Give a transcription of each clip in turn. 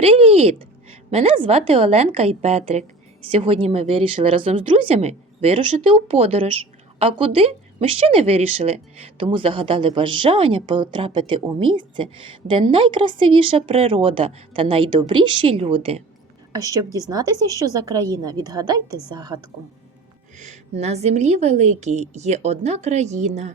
Привіт! Мене звати Оленка і Петрик. Сьогодні ми вирішили разом з друзями вирушити у подорож. А куди? Ми ще не вирішили, тому загадали бажання потрапити у місце, де найкрасивіша природа та найдобріші люди. А щоб дізнатися, що за країна, відгадайте загадку. На землі великій є одна країна,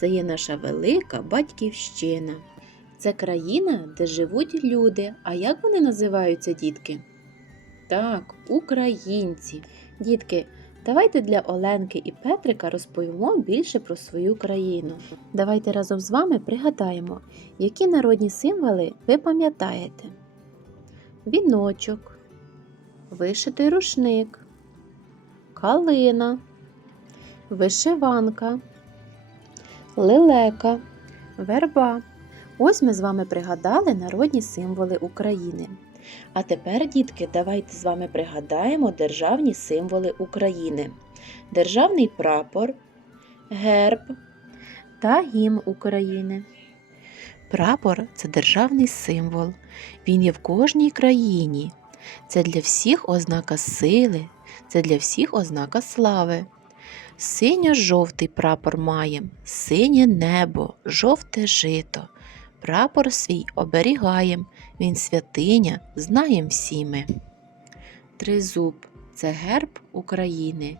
це є наша велика батьківщина. Це країна, де живуть люди. А як вони називаються, дітки? Так, українці. Дітки, давайте для Оленки і Петрика розповімо більше про свою країну. Давайте разом з вами пригадаємо, які народні символи ви пам'ятаєте: віночок, вишитий рушник, калина, вишиванка, лелека, верба. Ось ми з вами пригадали народні символи України. А тепер, дітки, давайте з вами пригадаємо державні символи України: Державний прапор, герб та гімн України. Прапор це державний символ. Він є в кожній країні. Це для всіх ознака сили, це для всіх ознака слави. Синьо-жовтий прапор маєм, синє небо, жовте жито. Прапор свій оберігаєм, він святиня, знаєм всі ми. Тризуб це герб України.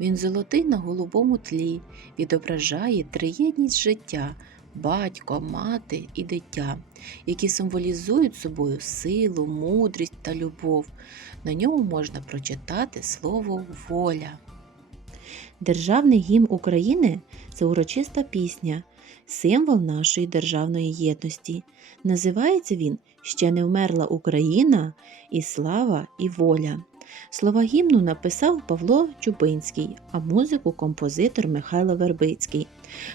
Він золотий на голубому тлі, відображає триєдність життя, батько, мати і дитя, які символізують собою силу, мудрість та любов. На ньому можна прочитати слово воля. Державний гімн України це урочиста пісня, символ нашої державної єдності. Називається він Ще не вмерла Україна і слава і воля. Слова гімну написав Павло Чубинський, а музику композитор Михайло Вербицький.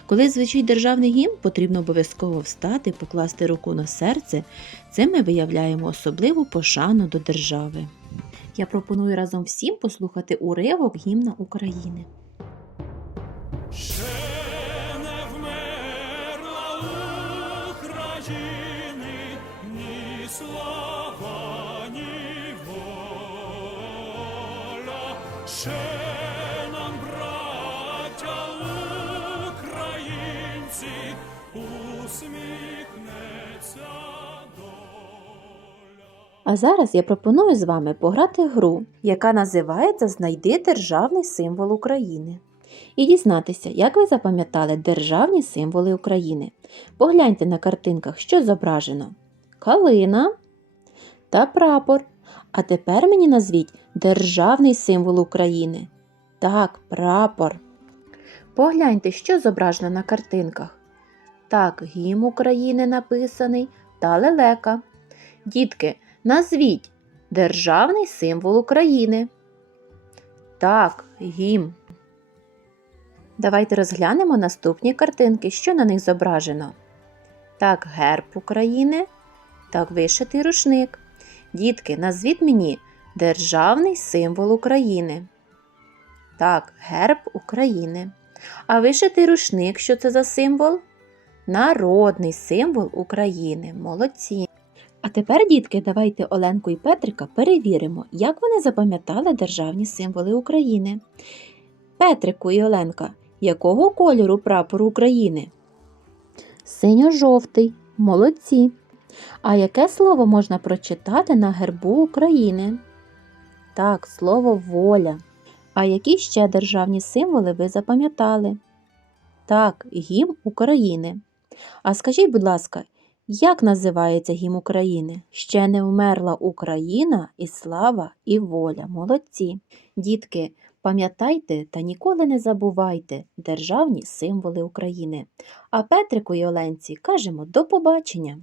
Коли звучить державний гімн, потрібно обов'язково встати, покласти руку на серце. Цим ми виявляємо особливу пошану до держави. Я пропоную разом всім послухати уривок гімна України. Ще А зараз я пропоную з вами пограти гру, яка називається Знайди державний символ України. І дізнатися, як ви запам'ятали державні символи України. Погляньте на картинках, що зображено: калина та прапор. А тепер мені назвіть державний символ України. Так, прапор. Погляньте, що зображено на картинках. Так, гімн України написаний та лелека. Дітки, назвіть державний символ України. Так, гімн. Давайте розглянемо наступні картинки, що на них зображено. Так, герб України. Так, вишитий рушник. Дітки, назвіть мені державний символ України. Так, герб України. А вишитий рушник, що це за символ? Народний символ України. Молодці. А тепер, дітки, давайте Оленку і Петрика перевіримо, як вони запам'ятали державні символи України. Петрику і Оленка, якого кольору прапор України? Синьо-жовтий. Молодці. А яке слово можна прочитати на гербу України? Так, слово воля. А які ще державні символи ви запам'ятали? Так, гімн України. А скажіть, будь ласка, як називається гімн України? Ще не вмерла Україна і слава, і воля. Молодці. Дітки, пам'ятайте та ніколи не забувайте державні символи України. А Петрику і Оленці кажемо до побачення!